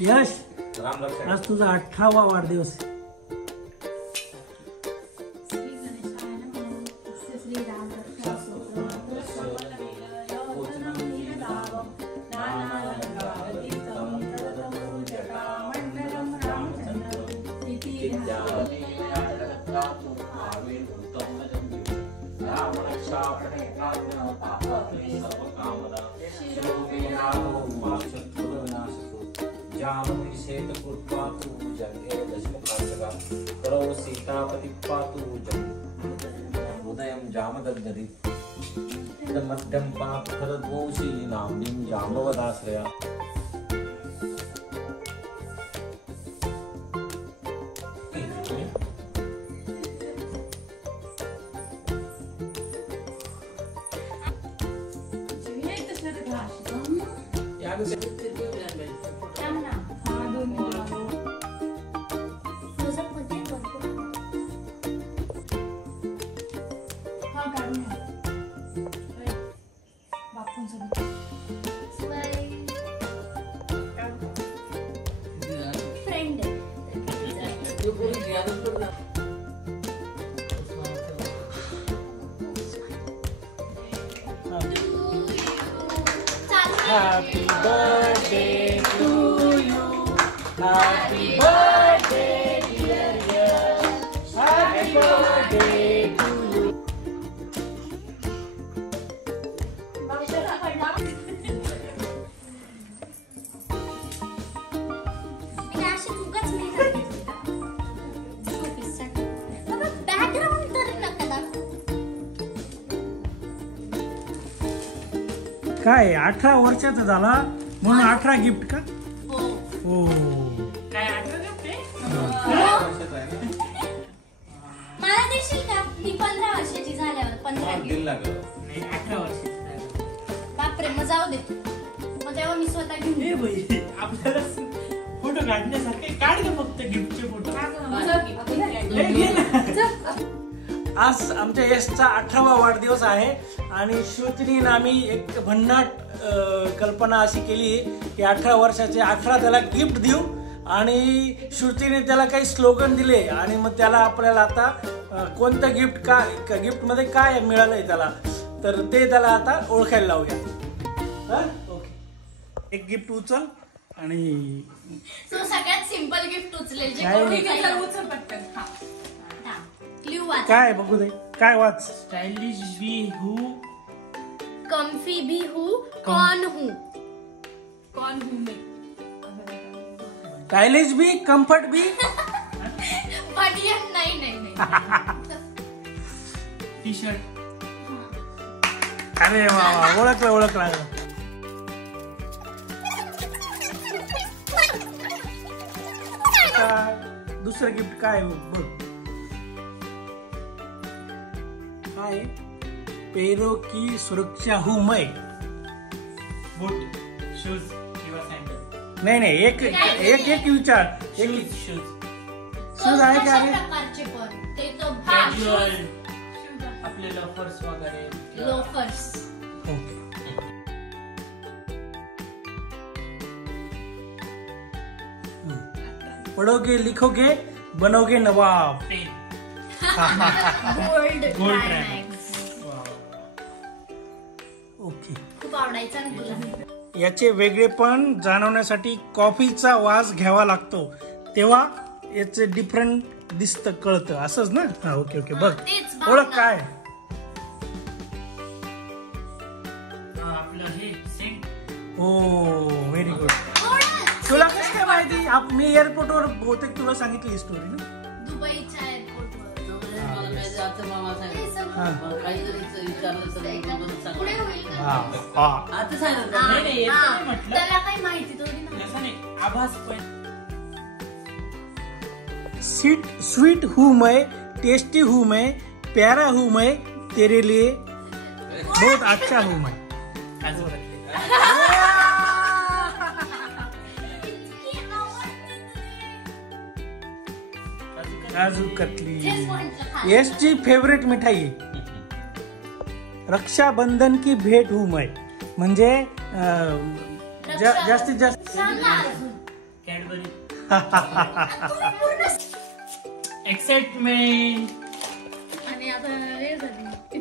यश, आज तुझा 18वा वाढदिवस. मध्यम पाप खरदवंशी नाम्नीं जाम्बवदाश्रया. Happy birthday to you. Happy birthday dear Yash. Happy birthday to you. काय 18 वर्षाचा झाला म्हणून 18 गिफ्ट का? हो. काय 18 गिफ्ट आहे? मला देशील का? मी 15 वर्षाची झाल्यावर 15 गिफ्ट. नाही 18 वर्षाची. बापरे, मग जाऊ दे. मग तेव्हा मी स्वतः घेऊन ए भाई, आपल्याला फोटो काढण्यासारखे काढ गं फक्त गिफ्टचे फोटो. आज आमच्या यशचा 18वा वाढदिवस आहे आणि श्रुतीने आम्ही एक भन्नाट कल्पना अशी केली की 18 वर्षाचे 18 त्याला गिफ्ट देऊ आणि श्रुतीने त्याला काही स्लोगन दिले आणि मग त्याला आपल्याला आता कोणतं गिफ्ट गिफ्ट मध्ये काय मिळालंय त्याला तर ते त्याला आता ओळखायला लावूया. ओके, एक गिफ्ट उचल आणि सगळ्यात सिंपल गिफ्ट उचलेल जे उचल पटकन. क्ल्यू वाच. काय बघू दे, काय वाच. स्टाइलिश भी हूँ, कम्फी भी हूँ, कौन हूँ? कौन हूँ मैं? स्टाइलिश भी, कम्फर्ट भी. बढ़िया. नहीं. T shirt. अरे वा, ओळखला. दुसरं गिफ्ट काय बघ. काय? पैरों की सुरक्षा हूँ मैं. बूट, शूज किंवा सॅन्डल. नाही एक विचार. शूज आहे का? प्रकारचे पण ते तो कॅज्युअल आपले लोफर्स वगैरे. लोफर्स. पढ़ोगे लिखोगे बनोगे नवाब. पेन. गोल्ड. ओके. खूप आवडायचा ना तुला. याचे वेगळेपण जाणवण्यासाठी कॉफीचा वास घ्यावा लागतो तेव्हा याचे डिफरंट दिसतं कळतं असंच ना. हा ओके बघ. ओळख काय? आपलं हे सेंट. हो, व्हेरी गुड. तुला कसं काय माहिती? मी एअरपोर्टवर बहुतेक तुला सांगितली स्टोरी ना. दुबईच्या एअरपोर्टवर. त्याला काही माहिती थोडी. आभास पण. स्वीट हूँ मैं, टेस्टी हूँ मैं, प्यारा हूँ मैं, तेरे लिए बहुत अच्छा हूँ मैं. काजू कतली यशची फेवरेट मिठाई. रक्षाबंधन की भेट हूँ मैं म्हणजे जास्तीत जास्त कॅडबरी. एक्साइटमेंट. आणि आता हे झाली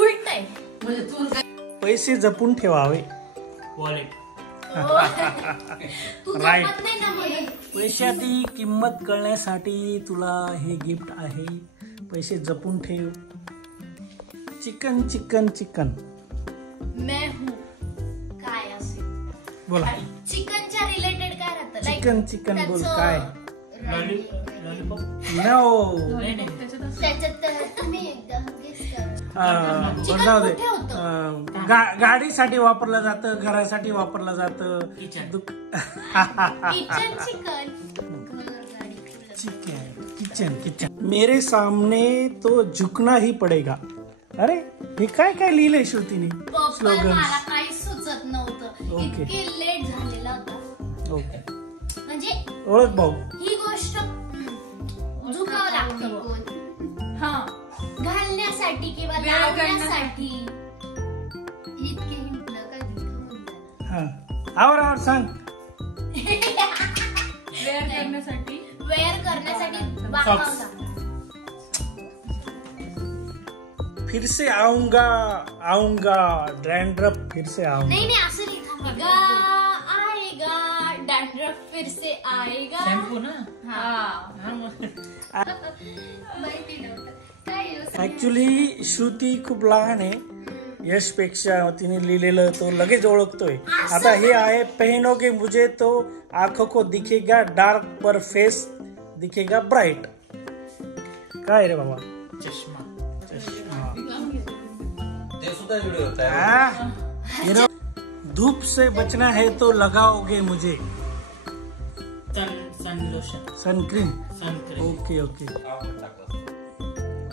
उलट आहे. पैसे जपून ठेवावे. वॉलेट. तू Right. जपत नाही ना मला. पैशाची किंमत कळण्यासाठी तुला हे गिफ्ट आहे. पैसे जपून ठेव. Chicken chicken chicken. मैं हूँ काय असेल. बोला. चिकनच्या रिलेटेड काय राहतं? Like चिकन चिकन बोल त्याचं काय. लॉलीपॉप. नो. त्याच्यात तुम्ही एकदा guess करा. बरं जाऊ दे. कुठे होतं? गाडीसाठी वापरलं जातं, घरासाठी वापरलं जातं. Kitchen. Kitchen chicken. Chicken kitchen kitchen. मेरे सामने तो झुकना ही पडेगा. अरे हे काय काय लिहिलंय श्रुतीने पप्पा स्लोगन. मला काही सुचत नव्हतं. Okay. इतके लेट झालेला होता. ओके. म्हणजे ओळख भाऊ. ही गोष्ट झुकावं लागतं. हा घालण्यासाठी किंवा लावण्यासाठी. इतके हिंट नका देऊ. हा आवर सांग. वेअर करण्यासाठी वापरतात. फिर से आऊंगा आऊंगा डैंड्रफ फिर से आऊंगा. नाही नाही असं लिखा. आएगा डैंड्रफ फिर से आएगा. शॅम्पू ना. हा माहिती नव्हतं काय. ऍक्च्युली श्रुती खूप लहान आहे. यश पेक्षा तिने लिहिलेलं तो लगेच ओळखतोय. आता हे आहे पहनोगे मुझे तो आंखों को दिखेगा डार्क पर फेस दिखेगा ब्राइट. काय रे बाबा. चष्मा. ते सुद्धा व्हिडिओ होता. धूप से बचना है तो लगाओगे मुझे sun lotion. Suncream. Suncream. Okay okay.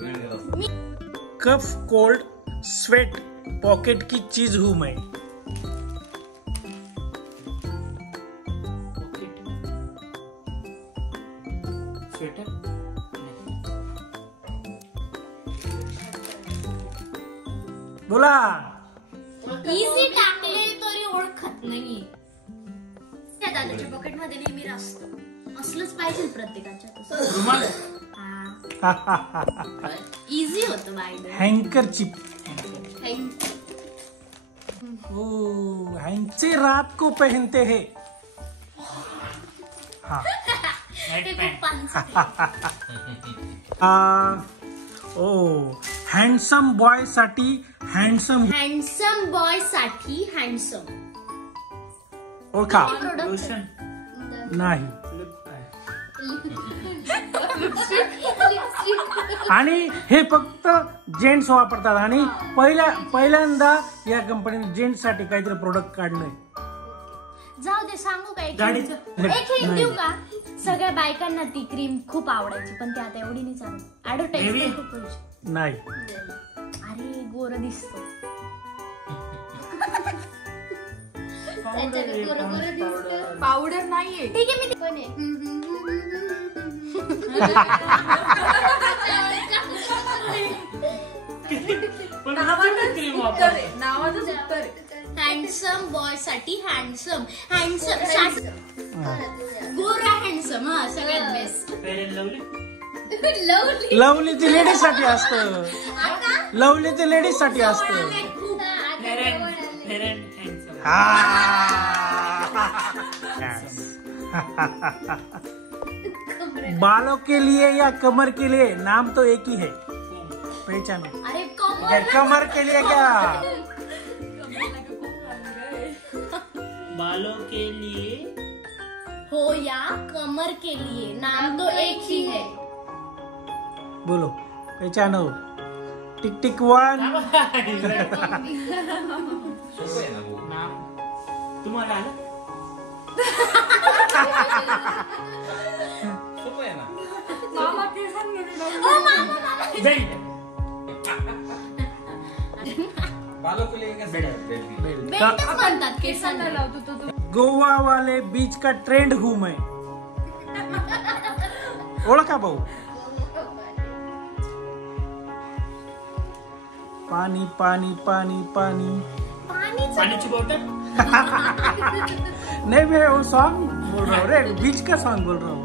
वेळ गेला. कफ कोल्ड स्वेट पॉकेट की चीज हूं मैं. स्वेटर. बोला. इझी टाकले तरी ओळखत नाही. त्या दादाच्या पॉकेट मध्ये नेहमी असतं. असलंच पाहिजे प्रत्येकाच्या. रुमाल. इझी होतं बाय द. Handkerchief. ओ हैंसे रात को पहनते हैं. हाँ. Night pant. ओ हँडसम बॉय साठी हँडसम. हँडसम बॉय साठी हँडसम. ओळखा. लोशन. नाही. आणि हे फक्त जेंट्स वापरतात. आणि पहिल्यांदा या कंपनीने जेंट्स साठी काहीतरी प्रोडक्ट काढलंय. जाऊ दे सांगू का एक गाडीचं. एक हिंट देऊ का. सगळ्या बायकांना ती क्रीम खूप आवडायची पण ती आता एवढी नाही चालत. ऍडव्हर्टाईज खूप व्हायची. नाही. अरे गोर दिसतो. पावडर नाहीये. ठीक आहे मी पण आहे. नावाचंच उत्तर आहे. हँडसम बॉय साठी हँडसम. हँडसम गोरा हँडसम. हा सगळ्यात best. Fair and lovely. Lovely. Lovely ते लेडीज साठी असतं. लवली ते लेडीज साठी असतं. Fair and handsome. बालों के लिए या कमर के लिए नाम तो एक ही है. पहचानो. अरे कमर. कमर के लिए क्या. बालों के लिए हो या कमर के लिए नाम तो एक ही है. बोलो पहचानो. Tick tick 1. सोपं आहे ना भाऊ. नाम तुम्हाला आलं. सोपं आहे ना. मामा केसांना गेलेला. ओ मामा. बेल्ट. बालों के लिए कैसे बेल्ट. बेल्टच म्हणतात केसांना. लावतो तो गोवा वाले बीच का ट्रेंड हूं मैं. ओळखा भाऊ. पाणी पाणी पाणी पाणी. पाणीच. पाण्याची बॉटल. नहीं मैं वो सॉन्ग बोल रहा हूँ रे, बीच का सॉन्ग बोल रहा हूँ.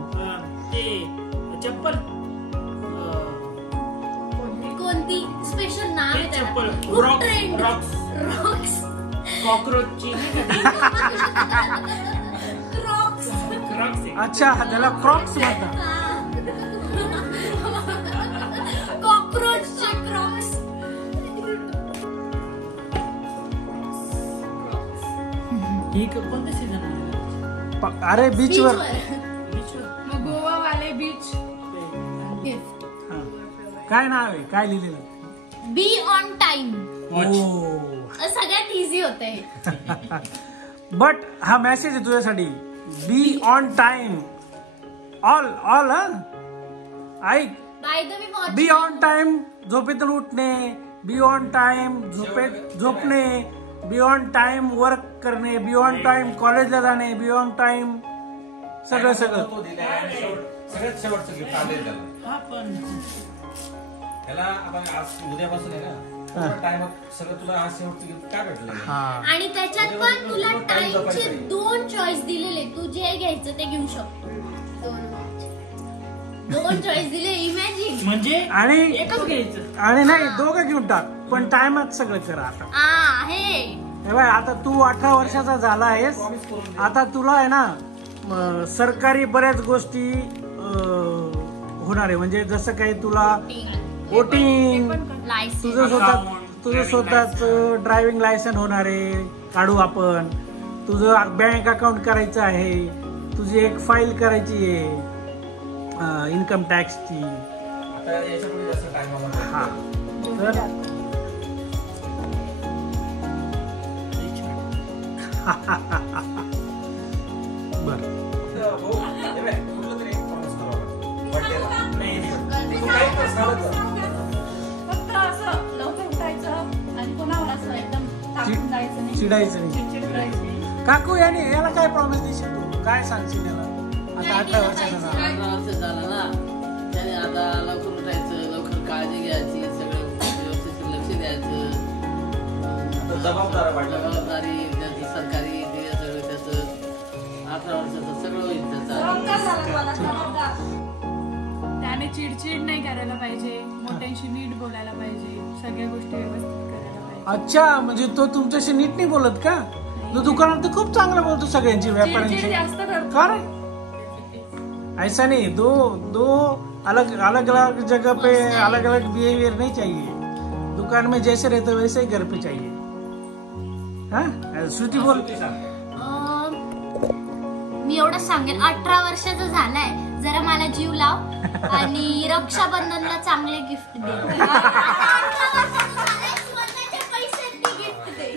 ते चप्पल कोणती स्पेशल नाव आहे ते त्याला? चप्पल खूप Roxx trend. Roxx Rocks. कॉकरोचची Rocks. Roxx अच्छा त्याला क्रॉक्स म्हणतात. कॉकरोचचे क्रॉक्स. ही कोणते सीझन आहे अरे बीचवर. मग गोवावाले बीच गिफ्ट. काय नाव आहे, काय लिहिलेलं? बी ऑन टाइम. ओ सगळ्यात इझी होत आहे. बट हा मेसेज आहे तुझ्यासाठी. Be on time. All all ऐक. By the way be on time झोपेतून उठणे, बी ऑन टाइम झोपणे, बी ऑन टाइम वर्क करणे, बी ऑन टाइम कॉलेजला जाणे, बी ऑन टाइम सगळं सगळं. तो दिलाय आणि सगळ्यात शेवटचं गिफ्ट आलंय त्याला. हा पण त्याला आपण आज उद्यापासून आहे ना टाइम सगळं तुला आज शेवटचं गिफ्ट काय भेटलं? आणि त्याच्यात पण तुला टाइमचे 2 चॉईस दिलेले. तू जे घ्यायचं ते घेऊ शकतो. 2 चॉईस दिले. इमॅजिन. म्हणजे आणि एकच घ्यायचं. आणि नाही दोघं घेऊन टाक, पण टाइमात सगळं करा आता. आहे. हे बाय आता तू 18 वर्षाचा झाला आहेस, आता तुला आहे ना सरकारी बऱ्याच गोष्टी होणार आहे. म्हणजे जसं काही तुला वोटिंग, तुझं स्वतःच ड्रायव्हिंग लायसन होणार आहे, काढू आपण. तुझं बँक अकाउंट करायचं आहे, तुझी एक फाईल करायची आहे इन्कम टॅक्सची. आता याच्यापुढे जास्त टाइम हा तर बर फक्त असं लवकर उठायचं आणि कोणावर असं एकदम टाकून जायचं नाही. चिडायचं नाही. चिडचिडायचं नाही. काकू याला काय प्रॉमिस देशील तू? काय सांगशील याला? आता 18 वर्षाचा झाला. 18 वर्ष झालं ना, त्याने आता लवकर उठायचं, लवकर काळजी घ्यायची, सगळं व्यवस्थित लक्ष द्यायचं, जबाबदारी त्याची सरकारी ते सगळं त्याचं 18 वर्षाचं सगळं होईल त्याचं. त्याने चिडचिड नाही करायला पाहिजे, मोठ्यांशी नीट बोलायला पाहिजे, सगळ्या गोष्टी व्यवस्थित करायला पाहिजे. अच्छा म्हणजे तो तुमच्याशी नीट नाही बोलत का? तो दुकानात तर खूप चांगलं बोलतो सगळ्यांची, चिडचिड व्यापाऱ्यांची. जास्त करतो. का रे? ऐसा नहीं, दो अलग अलग अलग जगह पे अलग अलग बिहेवियर नहीं चाहिए. दुकान में जैसे रहते वैसे ही घर पे चाहिए. हाँ श्रुति बोल. मी एवढं सांगेन, 18 वर्षाचा झालाय, जरा मला जीव लाव आणि रक्षाबंधनला चांगले गिफ्ट दे. 18 वर्षाचा झालाय, स्वतःच्या पैशांनी गिफ्ट दे.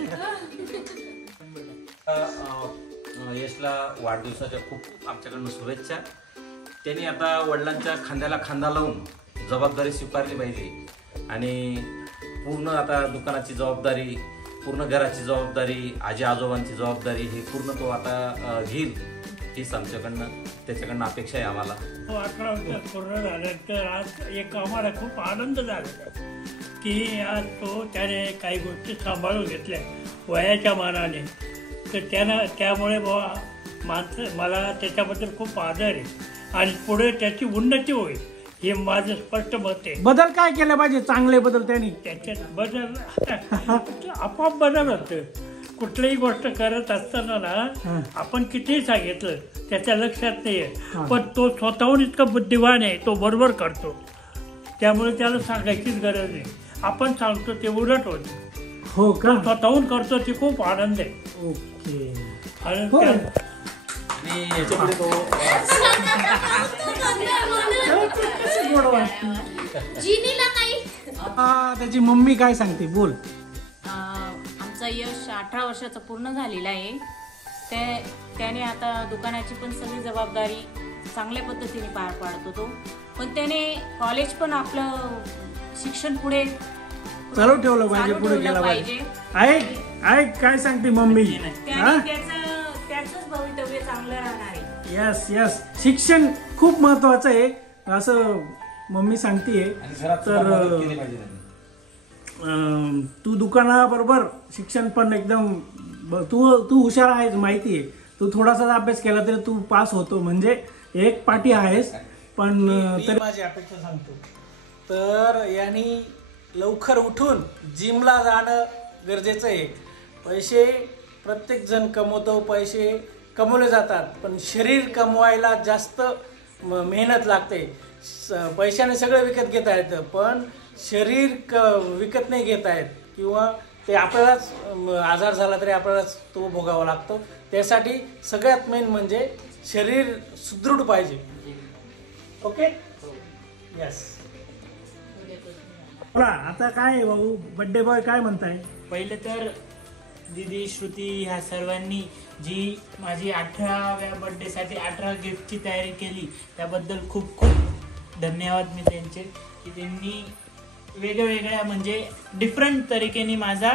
यशला वाढदिवसाच्या खूप आमच्याकडून शुभेच्छा. त्यांनी आता वडिलांच्या खांद्याला खांदा लावून जबाबदारी स्वीकारली पाहिजे आणि पूर्ण आता दुकानाची जबाबदारी, पूर्ण घराची जबाबदारी, आजी आजोबांची जबाबदारी ही पूर्ण तो आता घेईल, हीच त्याच्याकडनं अपेक्षा आहे आम्हाला. तो 18 वर्ष पूर्ण झाल्यानंतर आज एक आम्हाला खूप आनंद झाला की आज त्याने काही गोष्टी सांभाळून घेतल्या वयाच्या मानाने. तर त्यामुळे मला त्याच्याबद्दल खूप आदर आहे आणि पुढे त्याची उन्नती होईल हे माझं स्पष्ट मत आहे. बदल काय केले पाहिजे? चांगले बदल त्यांनी. त्याच्यात बदल आपोआप बदल होतं. कुठलीही गोष्ट करत असताना ना आपण कितीही सांगितलं त्याच्या लक्षात नाही आहे, पण तो स्वतःहून इतका बुद्धिवान आहे, तो बरोबर करतो. त्यामुळे त्याला सांगायचीच गरज नाही, आपण सांगतो ते उलट होतं. हो का? स्वतःहून करतो ते खूप आनंद आहे. ओके. आणि हो. आणि याच्यापुढे तो जिनीला काही त्याची मम्मी काय सांगते बोल. आमचा यश 18 वर्षाचा पूर्ण झालेला आहे. त्याने आता दुकानाची पण सगळी जबाबदारी चांगल्या पद्धतीने पार पाडतो तो. पण त्याने कॉलेज पण आपलं शिक्षण पुढे चालू ठेवलं पाहिजे, पुढे गेला पाहिजे. ऐक काय सांगते मम्मी. त्याचंच भवितव्य चांगलं राहणार आहे. यस यस, शिक्षण खूप महत्वाचं आहे असं मम्मी सांगतेय. तर तू दुकानाबरोबर शिक्षण पण एकदम तू हुशार आहेस माहिती आहे. तू थोडासा अभ्यास केला तरी तू पास होतो, म्हणजे एक पाठी आहेस. पण तरी माझी अपेक्षा सांगतो तर यांनी लवकर उठून जिमला जाणं गरजेचं आहे. पैसे प्रत्येक जण कमवतो, पैसे कमवले जातात, पण शरीर कमवायला जास्त मेहनत लागते. पैशाने सगळं विकत घेता येतं, पण शरीर विकत नाही घेता येत, किंवा ते आपल्यालाच आजार झाला तरी आपल्यालाच तो भोगावा लागतो. त्यासाठी सगळ्यात मेन म्हणजे शरीर सुदृढ पाहिजे. Okay, yes. बोला आता काय भाऊ, बर्थडे बॉय काय म्हणताय? पहिले तर दीदी, श्रुती ह्या सर्वांनी जी माझी 18व्या बर्थडेसाठी 18 गिफ्टची तयारी केली त्याबद्दल खूप खूप धन्यवाद मी त्यांचे, की त्यांनी वेगवेगळ्या म्हणजे डिफरंट तरीकेने माझा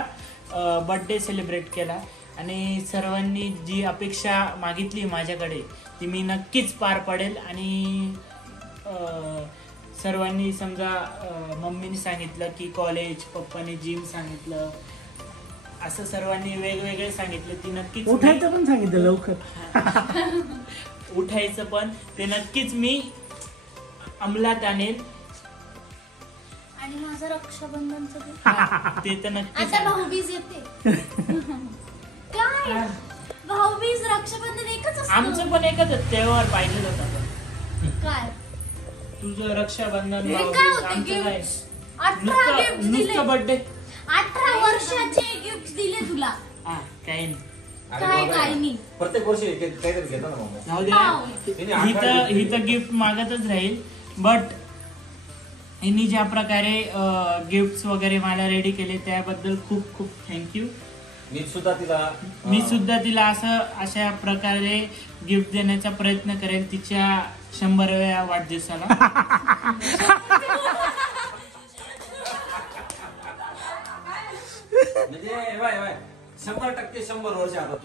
बर्थडे सेलिब्रेट केला. आणि सर्वांनी जी अपेक्षा मागितली माझ्याकडे ती मी नक्कीच पार पाडेल. आणि सर्वांनी समजा मम्मीने सांगितलं की कॉलेज, पप्पाने जिम सांगितलं, असं सर्वांनी वेगवेगळे सांगितलं, ती नक्कीच उठायचं पण सांगितलं लवकर. उठायचं पण ते नक्कीच मी अंमलात आणेल. आणि माझं रक्षाबंधनचं ते तर नक्कीच. आता भाऊबीज येते. काय भाऊबीज रक्षाबंधन एकच असतं. आमचं पण एकच तेव्हा पाहिजे होता. काय तुझं रक्षाबंधन, हे काय होतं गिफ्ट? 18 गिफ्ट दिले. नुसतं बर्थडे 18 वर्षाचे गिफ्ट दिले तुला. काही नाही. काय नाही. प्रत्येक वर्षी काहीतरी घेतो ना मग. जाऊ दे, ही तर गिफ्ट मागतच राहील. बट हिनी ज्या प्रकारे गिफ्ट वगैरे मला रेडी केले त्याबद्दल खूप खूप थँक्यू. मी सुद्धा तिला अशा प्रकारे गिफ्ट देण्याचा प्रयत्न करेल तिच्या 100व्या वाढदिवसाला. म्हणजे 100% 100 वर्ष आता